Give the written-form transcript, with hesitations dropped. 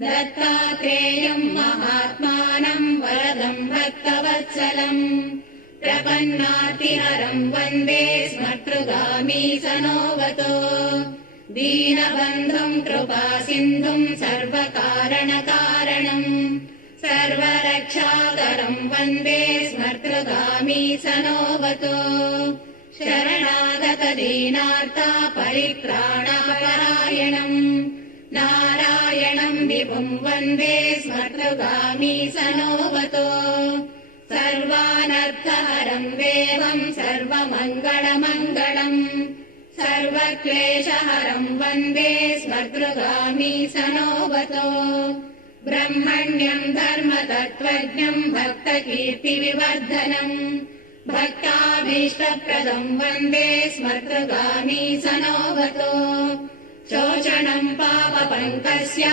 दत्तात्रेयम् महात्मानम् वरदम् भक्तवत्सलम् प्रपन्नातिहरम् वन्दे स्मर्तृगामी सनोवतो दीनबन्धुम् कृपासिन्धुम् सर्वकारणकारणम् सर्वरक्षाकरम् वन्दे स्मर्तृगामी सनोवतो शरणागतदीनार्ता परित्राणपरायणम् नारायणम् विभुम् वन्दे स्मर्तृगामी सनोवतो सर्वानर्थहरम् देवम् सर्वमङ्गलमङ्गलम् सर्वक्लेशहरम् वन्दे स्मर्तृगामी सनोवतो ब्रह्मण्यम् धर्मतत्त्वज्ञम् भक्तकीर्तिविवर्धनम् भक्ताभीष्टप्रदम् वन्दे स्मर्तृगामी सनोवतो शोषणम् पापपङ्कस्य